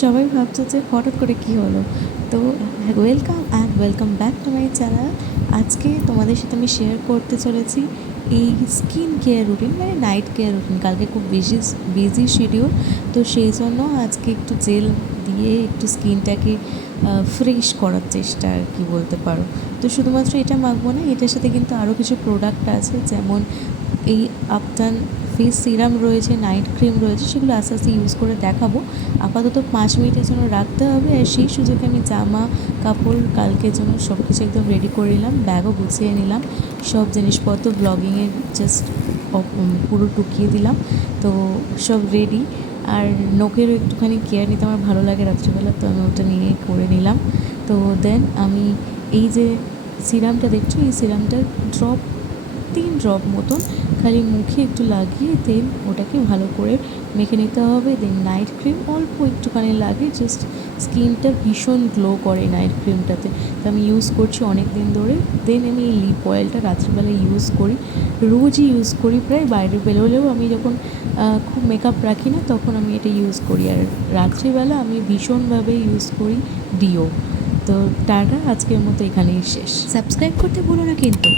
সবাই ভাবছো যে হঠাৎ করে কী হলো। তো welcome back to my channel. আজকে তোমাদের সাথে আমি শেয়ার করতে চলেছি এই স্কিন কেয়ার রুটিন, মানে নাইট কেয়ার রুটিন। কালকে খুব বিজি শিডিউল, তো সেই জন্য আজকে একটু জেল দিয়ে একটু স্কিনটাকে ফ্রেশ করার চেষ্টা আর কি বলতে পারো। তো শুধুমাত্র এটা মাখবো না, এটার সাথে কিন্তু আরও কিছু প্রোডাক্ট আছে, যেমন এই আফটার ফেস সিরাম রয়েছে, নাইট ক্রিম রয়েছে, সেগুলো আস্তে আস্তে ইউজ করে দেখাবো। আপাতত 5 মিনিটের জন্য রাখতে হবে, আর সেই সুযোগে আমি জামা কাপড় কালকের জন্য সব কিছু একদম রেডি করে নিলাম, ব্যাগও গুছিয়ে নিলাম, সব জিনিসপত্র ব্লগিংয়ের জাস্ট পুরো টুকিয়ে দিলাম। তো সব রেডি। আর নখেরও একটুখানি কেয়ার নিতে আমার ভালো লাগে রাত্রিবেলা, তো আমি ওটা নিয়ে করে নিলাম। তো দেন আমি এই যে সিরামটা দেখছো, এই সিরামটা 3 ড্রপ মতন খালি মুখে একটু লাগিয়ে দেন ওটাকে ভালো করে মেখে নিতে হবে। দেন নাইট ক্রিম অল্প একটুখানি লাগে, জাস্ট স্কিনটা ভীষণ গ্লো করে নাইট ক্রিমটাতে। তো আমি ইউজ করছি অনেক দিন ধরে। দেন আমি এই লিপ অয়েলটা রাত্রিবেলা ইউজ করি, রোজই ইউজ করি প্রায়। বাইরে বেরোলেও আমি যখন খুব মেকআপ রাখি না, তখন আমি এটা ইউজ করি। আর রাত্রিবেলা আমি ভীষণভাবে ইউজ করি ডিও। তো টাটা, আজকের মতো এখানেই শেষ। সাবস্ক্রাইব করতে ভুলো না কিন্তু।